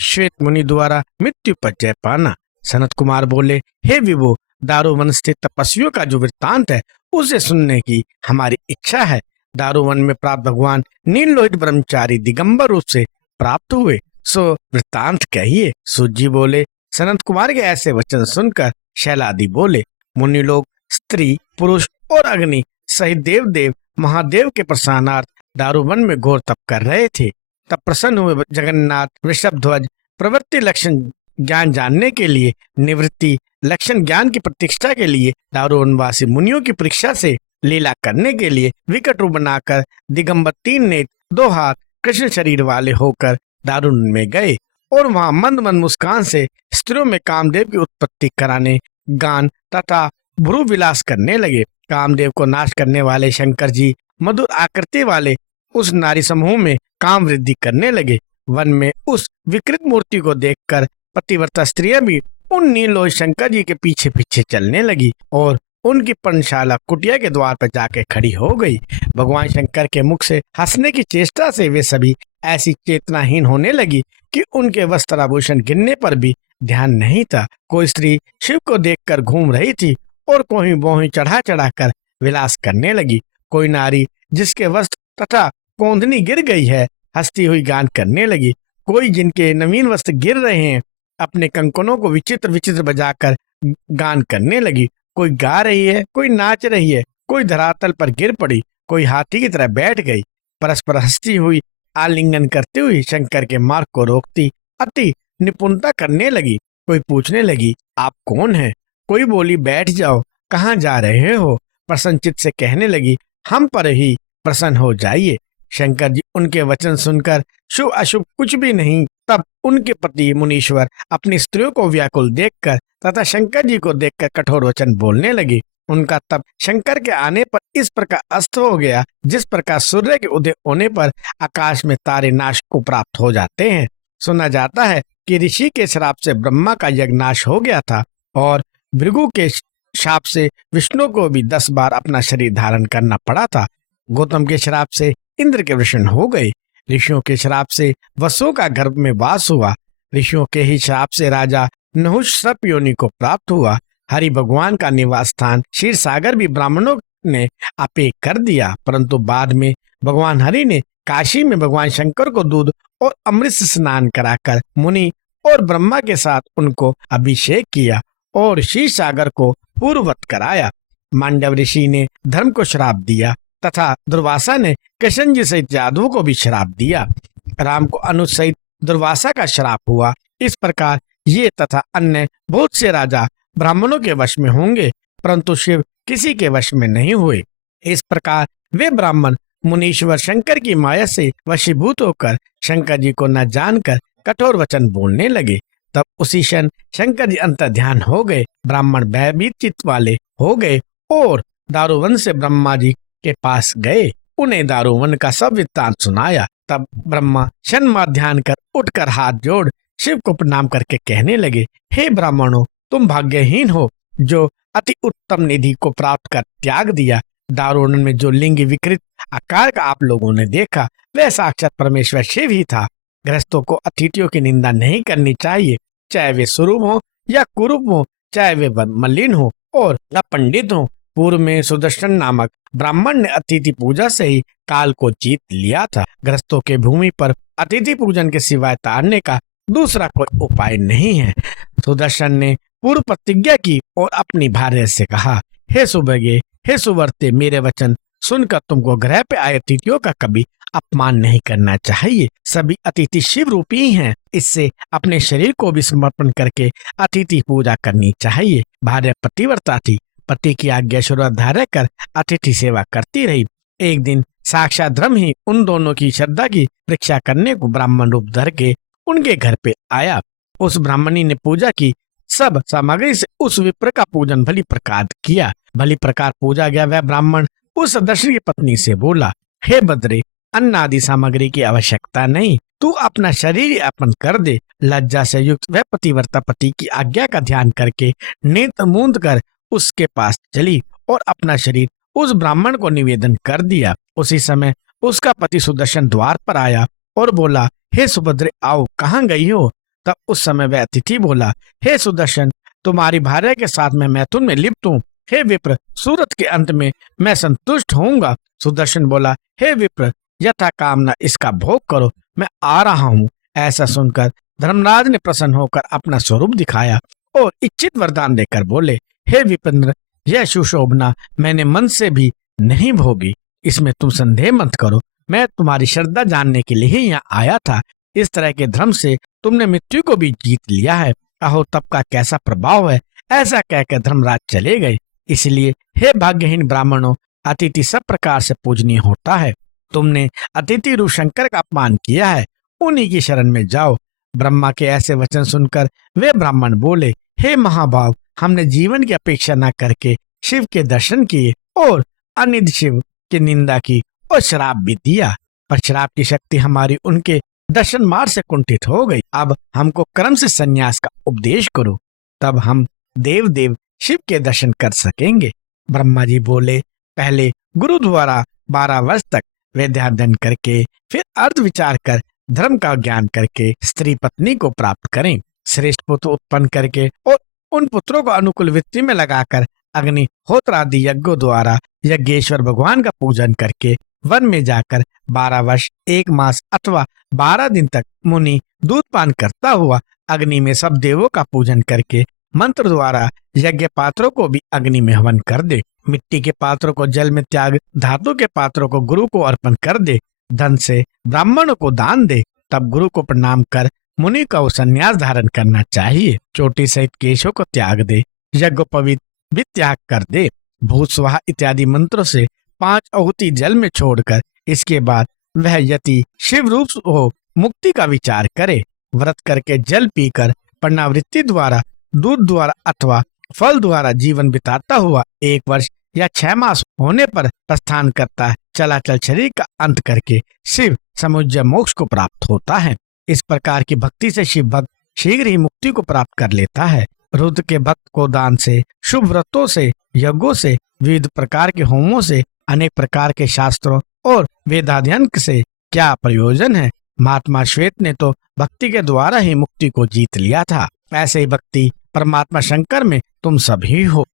श्वेत मुनि द्वारा मृत्यु पर जय पाना। सनत कुमार बोले, हे विभो, दारुवन स्थित तपस्वियों का जो वृत्तांत है उसे सुनने की हमारी इच्छा है। दारुवन में प्राप्त भगवान नीललोहित ब्रह्मचारी दिगंबर रूप से प्राप्त हुए, सो वृत्तांत कहिए। सूत जी बोले, सनत कुमार के ऐसे वचन सुनकर शैलादि बोले, मुनि लोग स्त्री पुरुष और अग्नि सहित देव महादेव के प्रसन्नार्थ दारुवन में घोर तप कर रहे थे। तब प्रसन्न हुए जगन्नाथ वृषभध्वज प्रवृत्ति लक्षण ज्ञान जानने के लिए, निवृत्ति लक्षण ज्ञान की प्रतिष्ठा के लिए, दारुवनवासी मुनियों की परीक्षा से लीला करने के लिए विकट रूप बनाकर दिगंबर 3 नेत्र 2 हाथ कृष्ण शरीर वाले होकर दारुवन में गए और वहां मंद मंद मुस्कान से स्त्रियों में कामदेव की उत्पत्ति कराने, गान तथा भ्रू विलास करने लगे। कामदेव को नाश करने वाले शंकर जी मधुर आकृति वाले उस नारी समूह में काम वृद्धि करने लगे। वन में उस विकृत मूर्ति को देखकर पतिव्रता स्त्रियां भी उन नीलोहित शंकर जी के पीछे पीछे चलने लगी और उनकी पर्णशाला कुटिया के द्वार पर जाके खड़ी हो गई। भगवान शंकर के मुख से हंसने की चेष्टा से वे सभी ऐसी चेतनाहीन होने लगी कि उनके वस्त्र आभूषण गिरने पर भी ध्यान नहीं था। कोई स्त्री शिव को देखकर घूम रही थी और कोई बोही चढ़ा चढ़ाकर विलास करने लगी। कोई नारी जिसके वस्त्र तथा कोंदनी गिर गई है हंसती हुई गान करने लगी। कोई जिनके नवीन वस्त्र गिर रहे हैं अपने कंकनों को विचित्र विचित्र बजाकर गान करने लगी। कोई गा रही है, कोई नाच रही है, कोई धरातल पर गिर पड़ी, कोई हाथी की तरह बैठ गई। परस्पर हंसती हुई आलिंगन करती हुई शंकर के मार्ग को रोकती अति निपुणता करने लगी। कोई पूछने लगी, आप कौन हैं? कोई बोली, बैठ जाओ, कहाँ जा रहे हो? प्रसन्नचित से कहने लगी, हम पर ही प्रसन्न हो जाइए। शंकर जी उनके वचन सुनकर शुभ अशुभ कुछ भी नहीं। तब उनके पति मुनीश्वर अपनी स्त्रियों को व्याकुल देखकर तथा शंकर जी को देखकर कठोर वचन बोलने लगे। उनका तप शंकर के आने पर इस प्रकार अस्त हो गया जिस प्रकार सूर्य के उदय होने पर आकाश में तारे नाश को प्राप्त हो जाते हैं। सुना जाता है कि ऋषि के श्राप से ब्रह्मा का यज्ञ नाश हो गया था और भृगु के शाप से विष्णु को भी 10 बार अपना शरीर धारण करना पड़ा था। गौतम के श्राप से इंद्र के वृषण हो गए। ऋषियों के श्राप से वसु का गर्भ में वास हुआ। ऋषियों के ही श्राप से राजा नहुष सर्प योनि को प्राप्त हुआ। हरि भगवान का निवास स्थान क्षीर सागर भी ब्राह्मणों ने आपे कर दिया, परंतु बाद में भगवान हरि ने काशी में भगवान शंकर को दूध और अमृत से स्नान कराकर मुनि और ब्रह्मा के साथ उनको अभिषेक किया और क्षीर सागर को पूर्ववत कराया। मांडव ऋषि ने धर्म को श्राप दिया तथा दुर्वासा ने कृष्ण जी सहित यादवों को भी श्राप दिया। राम को अनुज सहित दुर्वासा का श्राप हुआ। इस प्रकार ये तथा अन्य बहुत से राजा ब्राह्मणों के वश में होंगे, परंतु शिव किसी के वश में नहीं हुए। इस प्रकार वे ब्राह्मण मुनीश्वर शंकर की माया से वशीभूत होकर शंकर जी को न जानकर कठोर वचन बोलने लगे। तब उसी क्षण शंकर जी अंतर्ध्यान हो गए। ब्राह्मण भयभीत चित्त वाले हो गए और दारुवन से ब्रह्मा जी के पास गए। उन्हें दारुवन का सब वृत्तांत सुनाया। तब ब्रह्मा क्षण ध्यान कर उठकर हाथ जोड़ शिव को प्रणाम करके कहने लगे, हे ब्राह्मणों, तुम भाग्यहीन हो जो अति उत्तम निधि को प्राप्त कर त्याग दिया। दारुवन में जो लिंग विकृत आकार का आप लोगों ने देखा वह साक्षात परमेश्वर शिव ही था। गृहस्थों को अतिथियों की निंदा नहीं करनी चाहिए, चाहे वे स्वरूप हो या कुरूप हो, चाहे वे मलिन हो और या पंडित हो। पूर्व में सुदर्शन नामक ब्राह्मण ने अतिथि पूजा से ही काल को जीत लिया था। गृहस्थों के भूमि पर अतिथि पूजन के सिवाय तारने का दूसरा कोई उपाय नहीं है। सुदर्शन ने पूर्व प्रतिज्ञा की और अपनी भार्या से कहा, हे सुभगे, हे सुवर्ते, मेरे वचन सुनकर तुमको ग्रह पे आए अतिथियों का कभी अपमान नहीं करना चाहिए। सभी अतिथि शिव रूपी ही हैं। इससे अपने शरीर को भी समर्पण करके अतिथि पूजा करनी चाहिए। भार्या पतिव्रता थी, पति की आज्ञा धार्य कर अतिथि सेवा करती रही। एक दिन साक्षात धर्म ही उन दोनों की श्रद्धा की परीक्षा करने को ब्राह्मण रूप धर के उनके घर पे आया। उस ब्राह्मणी ने पूजा की सब सामग्री से उस विप्र का पूजन भली प्रकार किया। भली प्रकार पूजा गया वह ब्राह्मण उस सदस्य की पत्नी से बोला, हे बद्रे, अन्न आदि सामग्री की आवश्यकता नहीं, तू अपना शरीर अर्पण कर दे। लज्जा से युक्त वह पतिव्रता पति की आज्ञा का ध्यान करके नेत्र मूंद कर उसके पास चली और अपना शरीर उस ब्राह्मण को निवेदन कर दिया। उसी समय उसका पति सुदर्शन द्वार पर आया और बोला, हे सुभद्रे, आओ, कहाँ गई हो? तब उस समय वह अतिथि बोला, हे सुदर्शन, तुम्हारी भार्या के साथ मैं मैथुन में लिप्त हूँ। हे विप्र, सूरत के अंत में मैं संतुष्ट होऊंगा। सुदर्शन बोला, हे विप्र, यथा कामना इसका भोग करो, मैं आ रहा हूँ। ऐसा सुनकर धर्मराज ने प्रसन्न होकर अपना स्वरूप दिखाया और इच्छित वरदान देकर बोले, हे विपिंद्र, यह सुशोभना मैंने मन से भी नहीं भोगी, इसमें तुम संदेह मत करो। मैं तुम्हारी श्रद्धा जानने के लिए ही यहाँ आया था। इस तरह के धर्म से तुमने मृत्यु को भी जीत लिया है। अहो तब का कैसा प्रभाव है। ऐसा कहकर धर्मराज चले गए। इसलिए हे भाग्यहीन ब्राह्मणों, अतिथि सब प्रकार से पूजनीय होता है। तुमने अतिथि रूप शंकर का अपमान किया है, उन्हीं की शरण में जाओ। ब्रह्मा के ऐसे वचन सुनकर वे ब्राह्मण बोले, हे महाभाव, हमने जीवन की अपेक्षा न करके शिव के दर्शन किए और अनिद शिव की निंदा की और श्राप भी दिया, पर श्राप की शक्ति हमारी उनके दर्शन मार्ग से कुंठित हो गई। अब हमको कर्म से संन्यास का उपदेश करो, तब हम देव शिव के दर्शन कर सकेंगे। ब्रह्मा जी बोले, पहले गुरु द्वारा 12 वर्ष तक वेदाध्ययन करके फिर अर्थ विचार कर धर्म का ज्ञान करके स्त्री पत्नी को प्राप्त करें। श्रेष्ठ पुत्र उत्पन्न करके और उन पुत्रों को अनुकूल वृत्ति में लगाकर अग्निहोत्र आदि यज्ञों द्वारा यज्ञेश्वर भगवान का पूजन करके वन में जाकर 12 वर्ष 1 मास अथवा 12 दिन तक मुनि दूध पान करता हुआ अग्नि में सब देवों का पूजन करके मंत्र द्वारा यज्ञ पात्रों को भी अग्नि में हवन कर दे। मिट्टी के पात्रों को जल में त्याग, धातु के पात्रों को गुरु को अर्पण कर दे, धन से ब्राह्मणों को दान दे। तब गुरु को प्रणाम कर मुनि का संन्यास धारण करना चाहिए। चोटी सहित केशों को त्याग दे, यज्ञोपवीत भी त्याग कर दे। भूत स्वाहा इत्यादि मंत्रों से 5 आहुति जल में छोड़कर इसके बाद वह यति शिव रूप हो मुक्ति का विचार करे। व्रत करके जल पीकर पर्णावृत्ति द्वारा, दूध द्वारा अथवा फल द्वारा जीवन बिताता हुआ 1 वर्ष या 6 मास होने पर प्रस्थान करता है। चलाचल शरीर का अंत करके शिव समुज्जय मोक्ष को प्राप्त होता है। इस प्रकार की भक्ति से शिव भक्त शीघ्र ही मुक्ति को प्राप्त कर लेता है। रुद्र के भक्त को दान से, शुभ व्रतों से, यज्ञों से, विविध प्रकार के होमों से, अनेक प्रकार के शास्त्रों और वेदाध्ययन से क्या प्रयोजन है। महात्मा श्वेत ने तो भक्ति के द्वारा ही मुक्ति को जीत लिया था। ऐसे ही भक्ति परमात्मा शंकर में तुम सभी हो।